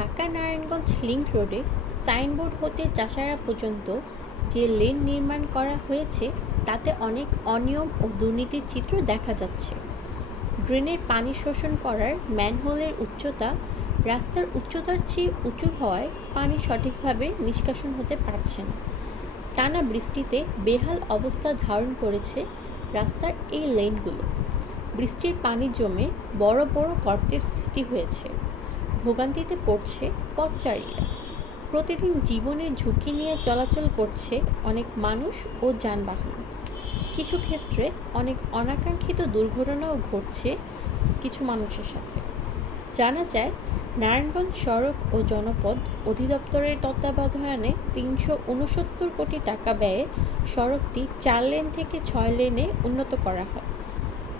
Dhaka Narayanganj link রোডে signboard হতে চাষাঢ়া পর্যন্ত যে লেন নির্মাণ করা হয়েছে তাতে অনেক অনিয়ম ও দুর্নীতির চিত্র দেখা যাচ্ছে। ড্রেনের পানি শোষণ করার ম্যানহোলের উচ্চতা রাস্তার উচ্চতার চেয়ে উঁচু হওয়ায় পানি সঠিকভাবে নিষ্কাশন হতে পারছে না। টানা বৃষ্টিতে বেহাল অবস্থা ধারণ করেছে রাস্তার এই লেনগুলো। বৃষ্টির পানি জমে বড় বড় গর্তের সৃষ্টি হয়েছে। ভোগান্তিতে পড়ছে পথচারীরা। প্রতিদিন জীবনের ঝুঁকি নিয়ে চলাচল করছে অনেক মানুষ ও যানবাহন। কিছু ক্ষেত্রে অনেক অনাকাঙ্ক্ষিত দুর্ঘটনাও ঘটছে কিছু মানুষের সাথে। জানা যায়, নারায়ণগঞ্জ সড়ক ও জনপথ অধিদপ্তরের তত্ত্বাবধানে ৩৬৯ কোটি টাকা ব্যয়ে সড়কটি ৪ লেন থেকে ৬ লেনে উন্নত করা হয়।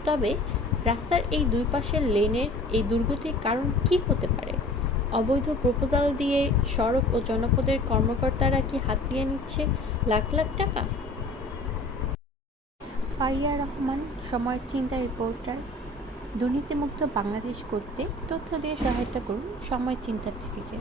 তবে রাস্তার এই দুই পাশের লেনের এই দুর্গতির কারণ কী হতে পারে? অবৈধ প্রপোজাল দিয়ে সড়ক ও জনপদের কর্মকর্তারা কি হাতিয়ে নিচ্ছে লাখ লাখ টাকা? ফারিয়া রহমান, সময়ের চিন্তা রিপোর্টার। দুর্নীতিমুক্ত বাংলাদেশ করতে তথ্য দিয়ে সহায়তা করুন সময় চিন্তা টিভিকে।